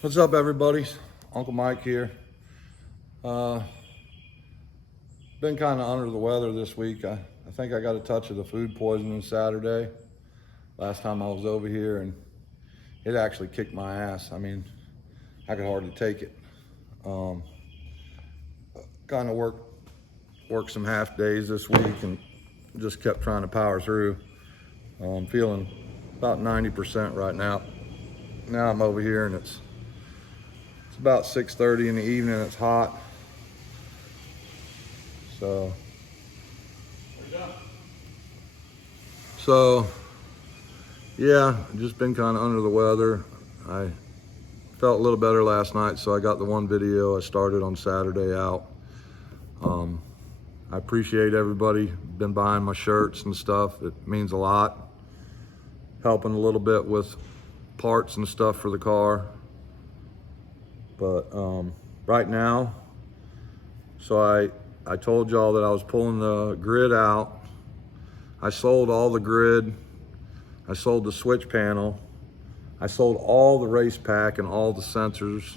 What's up, everybody? Uncle Mike here. Been kind of under the weather this week. I think I got a touch of the food poisoning Saturday, last time I was over here, and it actually kicked my ass. I mean, I could hardly take it. Kind of worked some half days this week and just kept trying to power through. I'm feeling about 90% right now. Now I'm over here and it's about 6:30 in the evening. It's hot. So yeah, just been kind of under the weather. I felt a little better last night, so I got the one video I started on Saturday out. I appreciate everybody been buying my shirts and stuff. It means a lot. Helping a little bit with parts and stuff for the car. But right now, so I told y'all that I was pulling the grid out. I sold all the grid. I sold the switch panel. I sold all the race pack and all the sensors.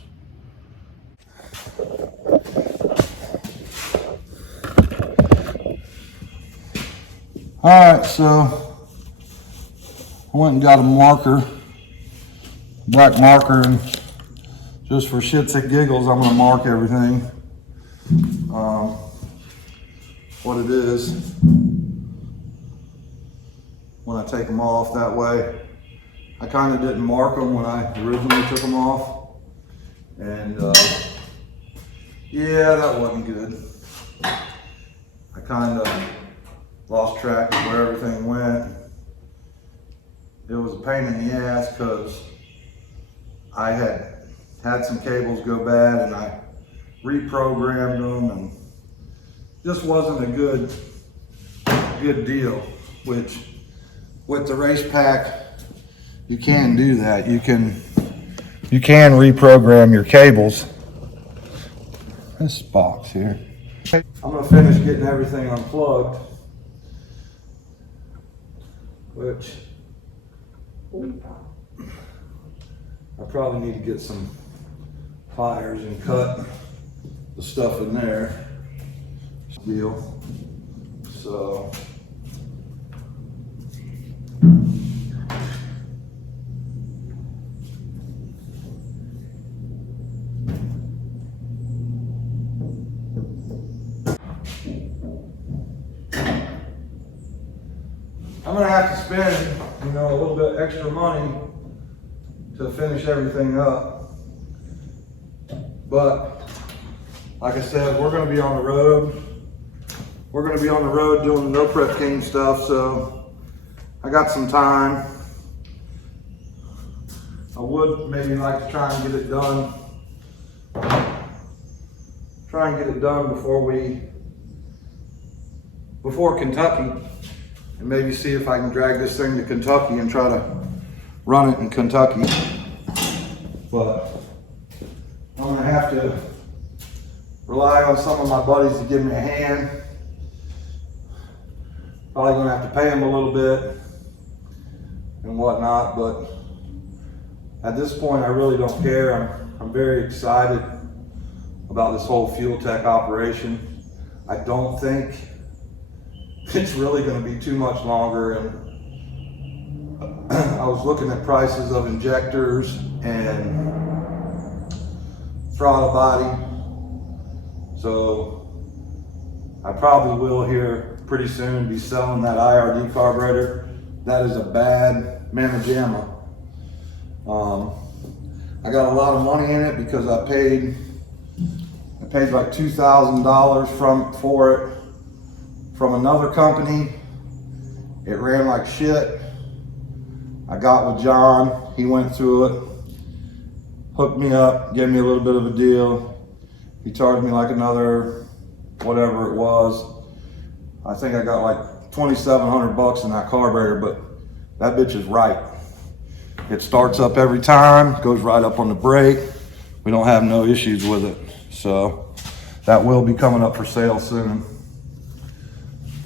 All right, so I went and got a marker, black marker, and just for shits and giggles, I'm gonna mark everything. What it is when I take them off. That way, I kind of didn't mark them when I originally took them off. And yeah, that wasn't good. I kind of lost track of where everything went. It was a pain in the ass because I had some cables go bad and I reprogrammed them, and just wasn't a good deal. Which with the race pack, you can do that. You can reprogram your cables. This box here. I'm gonna finish getting everything unplugged, which I probably need to get some pliers and cut the stuff in there. Deal. So I'm gonna have to spend, a little bit extra money to finish everything up. But like I said, we're gonna be on the road. We're gonna be on the road doing the No Prep King stuff, so I got some time. I would maybe like to try and get it done. Try and get it done before Kentucky, and maybe see if I can drag this thing to Kentucky and try to run it in Kentucky. But I'm gonna have to rely on some of my buddies to give me a hand. Probably gonna have to pay them a little bit and whatnot, but at this point I really don't care. I'm very excited about this whole fuel tech operation. I don't think it's really gonna be too much longer, and I was looking at prices of injectors and throttle body. So I probably will here pretty soon be selling that IRD carburetor. That is a bad mamma jamma. I got a lot of money in it because I paid like $2,000 for it from another company. It ran like shit. I got with John, he went through it, hooked me up, gave me a little bit of a deal. He charged me like another, whatever it was. I think I got like $2,700 in that carburetor, but that bitch is right. It starts up every time, goes right up on the brake. We don't have no issues with it. So that will be coming up for sale soon.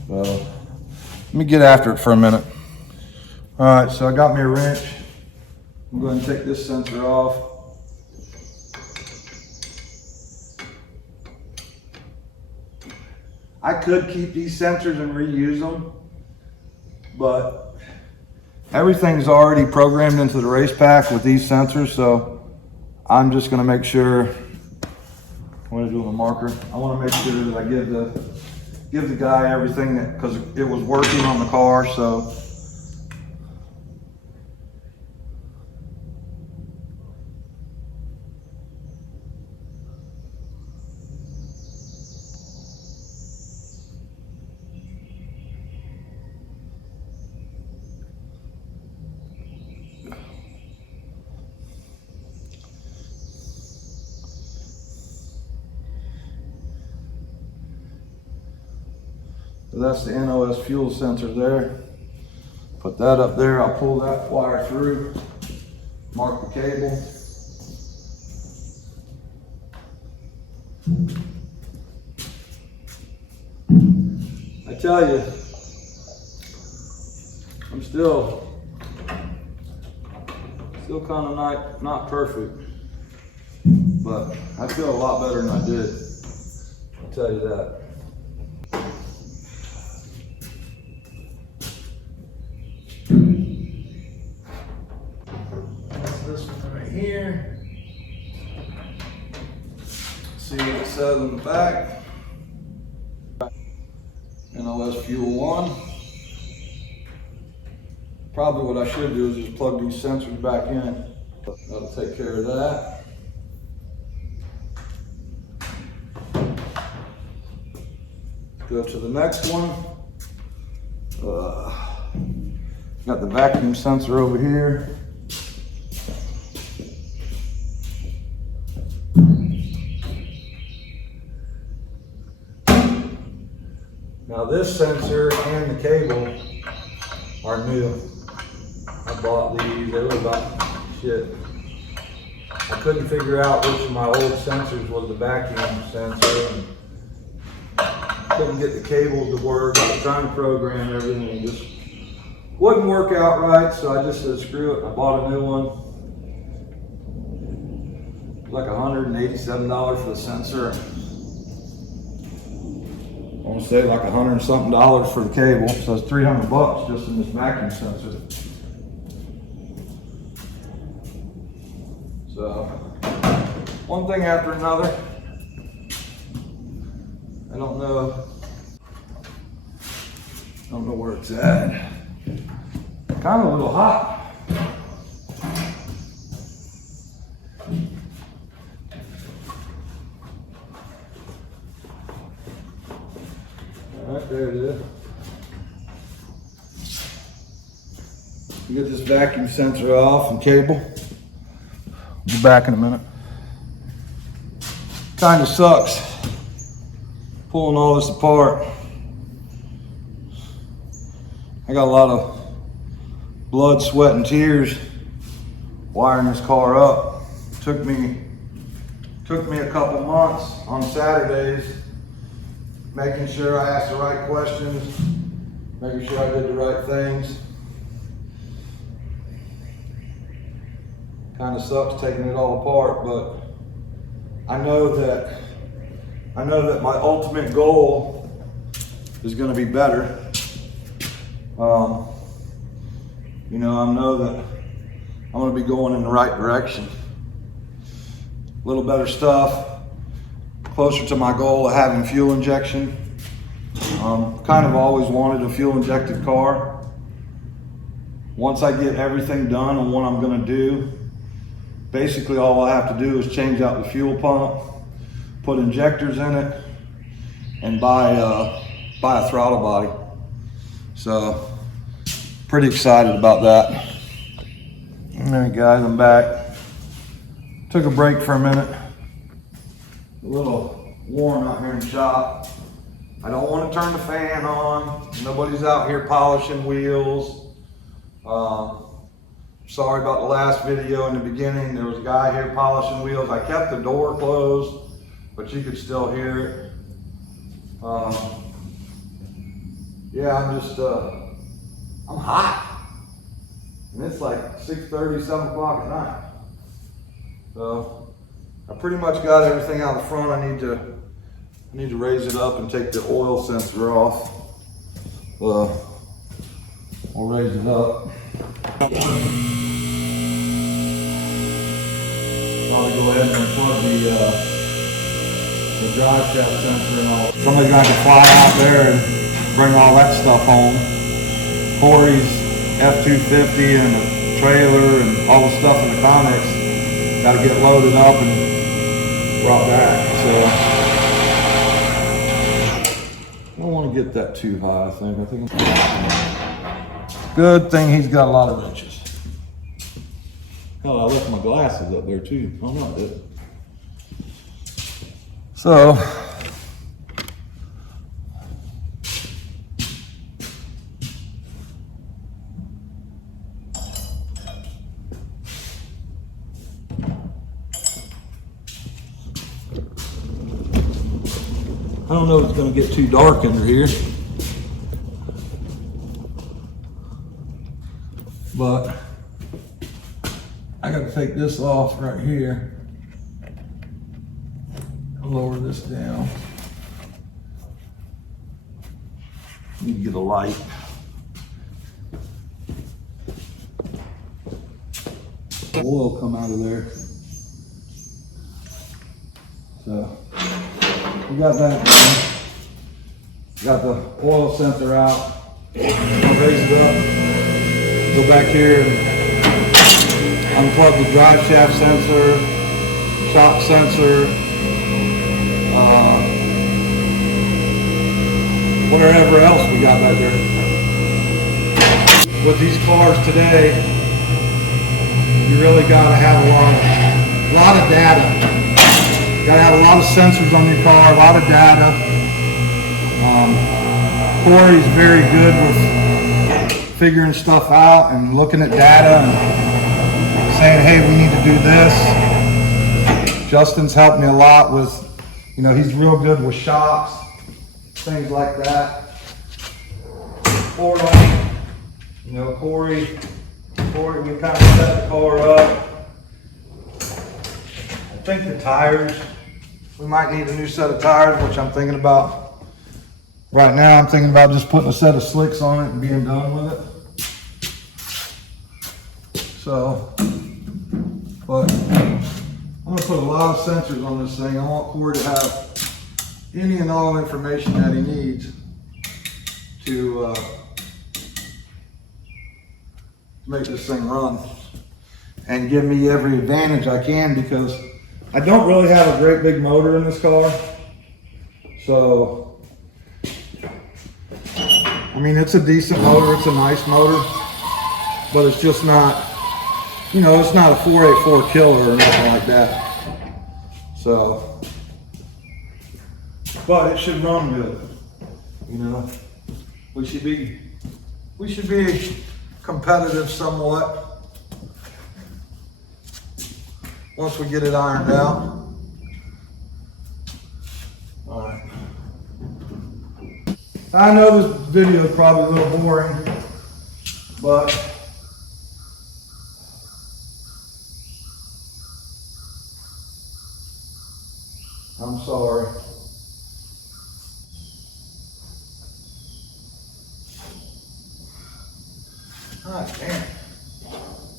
So let me get after it for a minute. All right, so I got me a wrench. I'm going to take this sensor off. I could keep these sensors and reuse them, but everything's already programmed into the race pack with these sensors, so I'm just gonna make sure, what do I do with my marker? I wanna make sure that I give the guy everything that, because it was working on the car, so. So that's the NOS fuel sensor there. Put that up there. I'll pull that wire through, mark the cable. I tell you, I'm still kind of not perfect, but I feel a lot better than I did. I'll tell you that. This one right here. See what it says on the back. NOS Fuel 1. Probably what I should do is just plug these sensors back in. That'll take care of that. Go to the next one. Got the vacuum sensor over here. Now this sensor and the cable are new. I bought these, they were about shit. I couldn't figure out which of my old sensors was the vacuum sensor, and couldn't get the cables to work. I was trying to program everything and it just wouldn't work out right, so I just said screw it. I bought a new one. It was like $187 for the sensor. I want to say like $100 and something for the cable, so it's $300 just in this vacuum sensor. So, one thing after another. I don't know where it's at. Kind of a little hot. Alright, there it is. Get this vacuum sensor off and cable. Be back in a minute. Kind of sucks pulling all this apart. I got a lot of blood, sweat, and tears wiring this car up. Took me a couple months on Saturdays, making sure I asked the right questions, making sure I did the right things. Kind of sucks taking it all apart, but I know that my ultimate goal is going to be better. You know, I know that I'm going to be going in the right direction. A little better stuff, closer to my goal of having fuel injection. Kind of always wanted a fuel injected car. Once I get everything done on what I'm going to do, basically all I have to do is change out the fuel pump, put injectors in it, and buy a throttle body. So, pretty excited about that. All right guys, I'm back. Took a break for a minute. A little warm out here in the shop. I don't want to turn the fan on. Nobody's out here polishing wheels. Sorry about the last video in the beginning. There was a guy here polishing wheels. I kept the door closed, but you could still hear it. Yeah, I'm hot. And it's like 6:30, 7 o'clock at night. So I pretty much got everything out the front I need to I need to raise it up and take the oil sensor off. We'll raise it up. Probably go ahead and unplug the drive shaft sensor and all. Somebody's gonna have to fly out there and bring all that stuff home. Corey's F-250 and the trailer and all the stuff in the Conex got to get loaded up and brought back. So I don't want to get that too high. I think good thing he's got a lot of wrenches. Hell, I left my glasses up there too. Oh no, I did. So I don't know if it's going to get too dark under here, but I got to take this off right here. I'll lower this down. Need to get a light. Oil come out of there. So we got that done. Got the oil sensor out. I'll raise it up. Go back here and unplug the drive shaft sensor, shock sensor, whatever else we got back there. With these cars today, you really got to have a lot of data. You got to have a lot of sensors on your car, a lot of data. Corey's very good with figuring stuff out and looking at data and saying, hey, we need to do this. Justin's helped me a lot with, he's real good with shocks, things like that. Corey, we kind of set the car up. I think the tires, we might need a new set of tires, which I'm thinking about. Right now, I'm thinking about just putting a set of slicks on it and being done with it. So, but I'm gonna put a lot of sensors on this thing. I want Corey to have any and all information that he needs to make this thing run and give me every advantage I can, because I don't really have a great big motor in this car. So, I mean, it's a decent motor, it's a nice motor, but it's just not, it's not a 484 killer or nothing like that. So, but it should run good. We should be competitive somewhat once we get it ironed out. All right. I know this video is probably a little boring, but I'm sorry. God damn.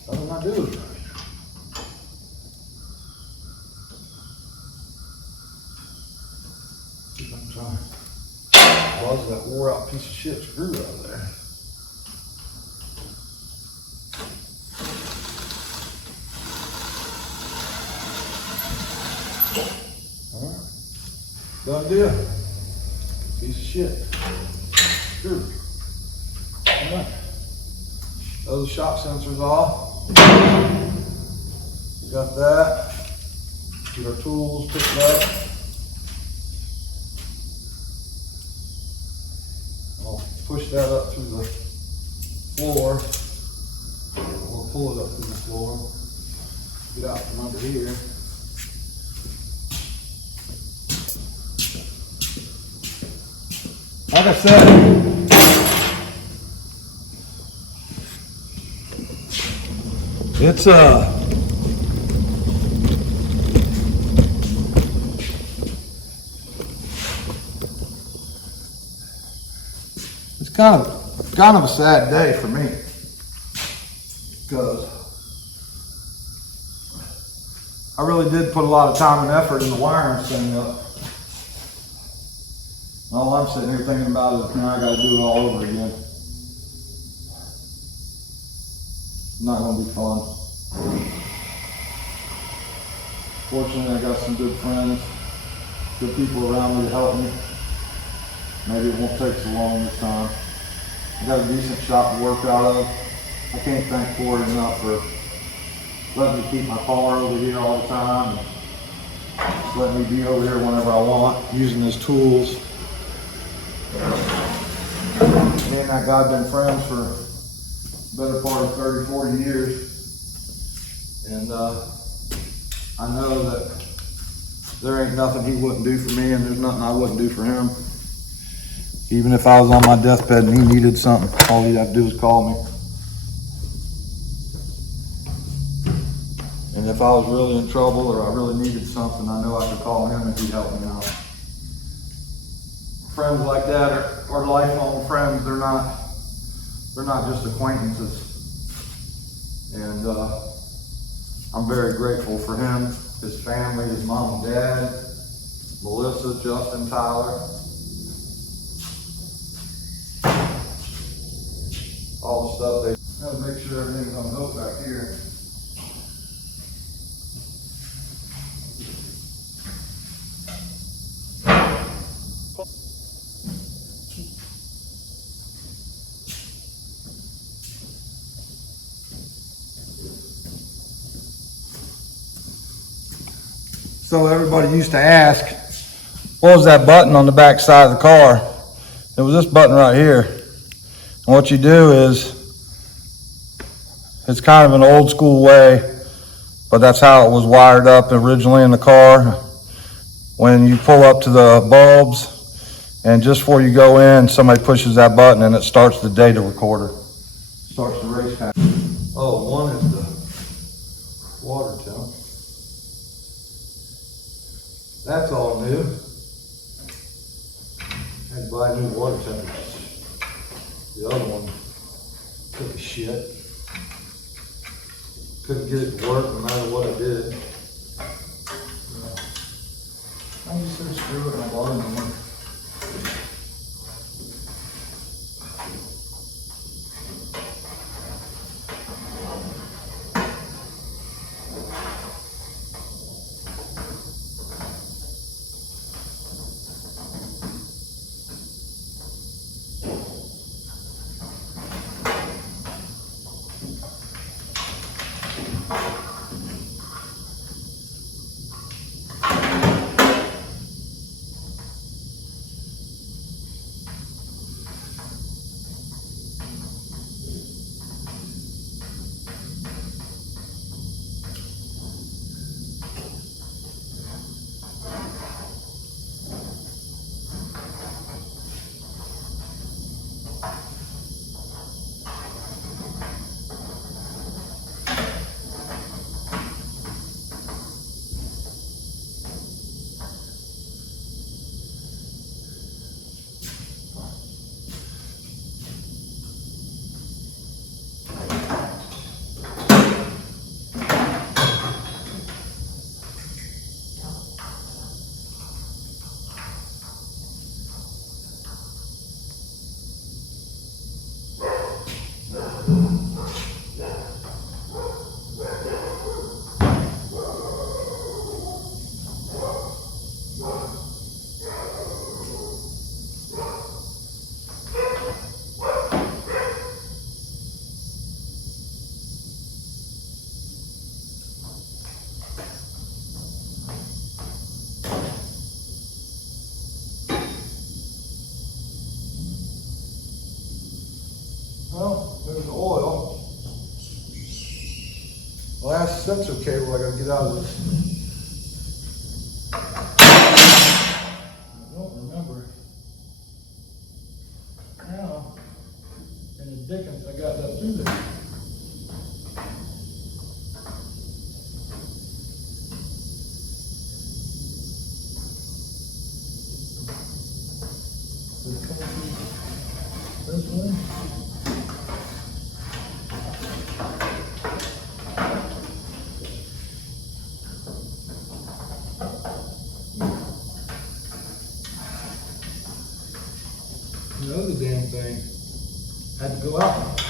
What am I doing? I'm trying. Was that wore out piece of shit screw out there? Alright. Done deal. Piece of shit. Screw. Alright. Those shock sensors off. We got that. Get our tools picked up. I'll push that up through the floor. We'll pull it up through the floor. Get out from under here. Like I said, it's kind of a sad day for me, because I really did put a lot of time and effort in the wiring thing up. All I'm sitting here thinking about is now I got to do it all over again. Not going to be fun. Fortunately, I got some good friends, good people around me to help me. Maybe it won't take so long this time. I got a decent shop to work out of. I can't thank Ford enough for letting me keep my car over here all the time, and just letting me be over here whenever I want, using his tools. Me and that guy have been friends for the better part of 30, 40 years. And I know that there ain't nothing he wouldn't do for me, and there's nothing I wouldn't do for him. Even if I was on my deathbed and he needed something, all he'd have to do is call me. And if I was really in trouble or I really needed something, I know I could call him and he'd help me out. Friends like that are lifelong friends. They're not just acquaintances. And I'm very grateful for him, his family, his mom and dad, Melissa, Justin, Tyler. All the stuff they gotta make sure everything's on hook back here. So everybody used to ask, what was that button on the back side of the car? It was this button right here. And what you do is, it's kind of an old school way, but that's how it was wired up originally in the car. When you pull up to the bulbs, and just before you go in, somebody pushes that button and it starts the data recorder. Starts the race pack. Oh, one is the water temp. That's all new. I had to buy new water temperatures. The other one took a shit. Couldn't get it to work no matter what I did. I just said screw it and I bought a new one. Well, there's the oil. Last sensor cable I gotta get out of this. I don't remember how in the dickens I got that through there. This one. anything. Had to go out.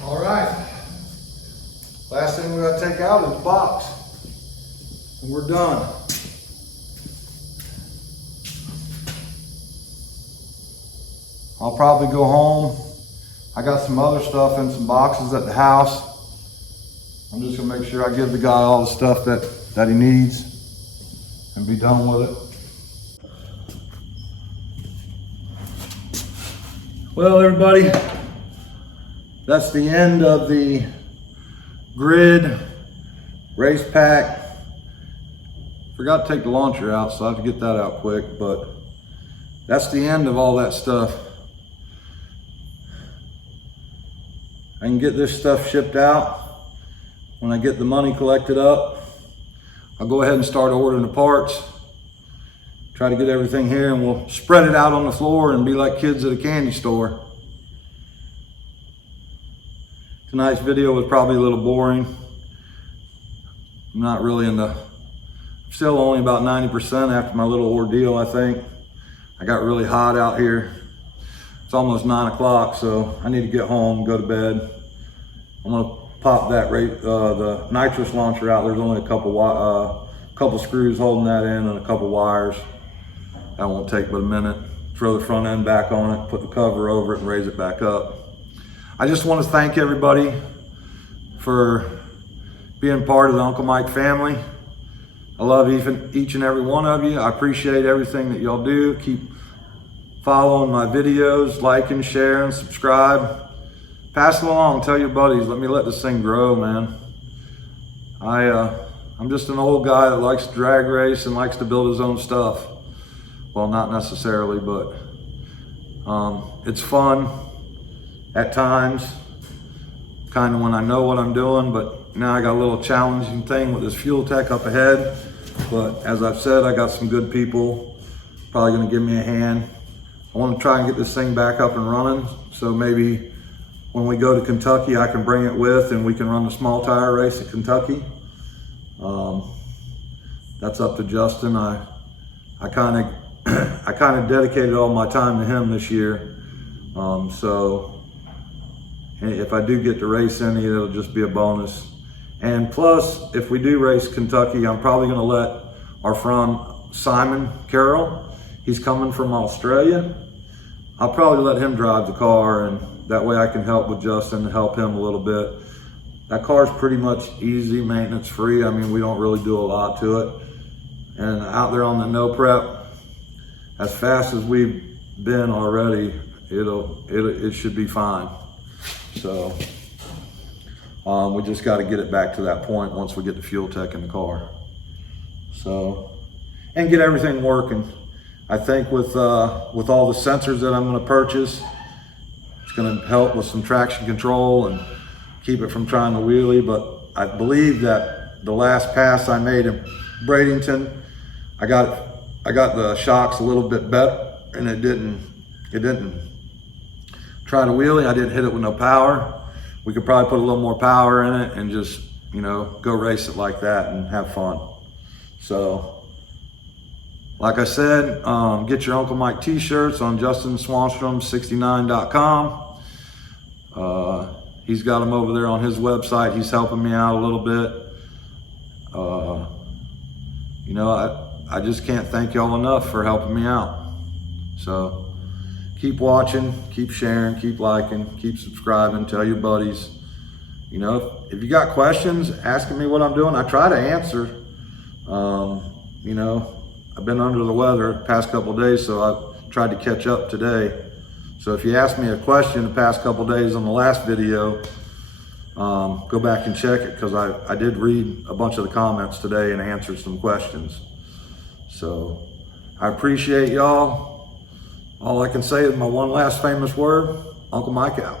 All right, last thing we gotta take out is the box, and we're done. I'll probably go home. I got some other stuff in some boxes at the house. I'm just gonna make sure I give the guy all the stuff that he needs and be done with it. Well, everybody, that's the end of the grid race pack. Forgot to take the launcher out, so I have to get that out quick, but that's the end of all that stuff. I can get this stuff shipped out. When I get the money collected up, I'll go ahead and start ordering the parts. Try to get everything here, and we'll spread it out on the floor and be like kids at a candy store. Tonight's video was probably a little boring. I'm not really still only about 90% after my little ordeal, I think. I got really hot out here. It's almost 9 o'clock, so I need to get home, go to bed. I'm gonna pop that the nitrous launcher out. There's only a couple screws holding that in and a couple wires. That won't take but a minute. Throw the front end back on it, put the cover over it, and raise it back up. I just want to thank everybody for being part of the Uncle Mike family. I love each and every one of you. I appreciate everything that y'all do. Keep following my videos, like and share and subscribe. Pass it along, tell your buddies. Let me let this thing grow, man. I'm just an old guy that likes to drag race and likes to build his own stuff. Well, not necessarily, but it's fun at times, kind of when I know what I'm doing, but now I got a little challenging thing with this fuel tech up ahead. But as I've said, I got some good people probably gonna give me a hand. I want to try and get this thing back up and running. So maybe when we go to Kentucky, I can bring it with and we can run the small tire race at Kentucky. That's up to Justin. I kind of dedicated all my time to him this year. So if I do get to race any, it'll just be a bonus. And plus, if we do race Kentucky, I'm probably going to let our friend Simon Carroll, he's coming from Australia. I'll probably let him drive the car, and that way I can help with Justin and help him a little bit. That car's pretty much easy, maintenance free. I mean, we don't really do a lot to it. And out there on the no prep, as fast as we've been already, it should be fine. So we just got to get it back to that point once we get the fuel tech in the car. So, and get everything working. I think with all the sensors that I'm going to purchase, it's going to help with some traction control and keep it from trying to wheelie. But I believe that the last pass I made in Bradenton, I got the shocks a little bit better, and it didn't try to wheelie. I didn't hit it with no power. We could probably put a little more power in it and just, you know, go race it like that and have fun. So, like I said, get your Uncle Mike t-shirts on JustinSwanstrom69.com. He's got them over there on his website. He's helping me out a little bit. You know, I just can't thank y'all enough for helping me out. So keep watching, keep sharing, keep liking, keep subscribing, tell your buddies. You know, if you got questions, asking me what I'm doing, I try to answer. You know, I've been under the weather the past couple of days, so I've tried to catch up today. So if you asked me a question the past couple of days on the last video, go back and check it, because I did read a bunch of the comments today and answered some questions. So I appreciate y'all. All I can say is my one last famous word, Uncle Mike out.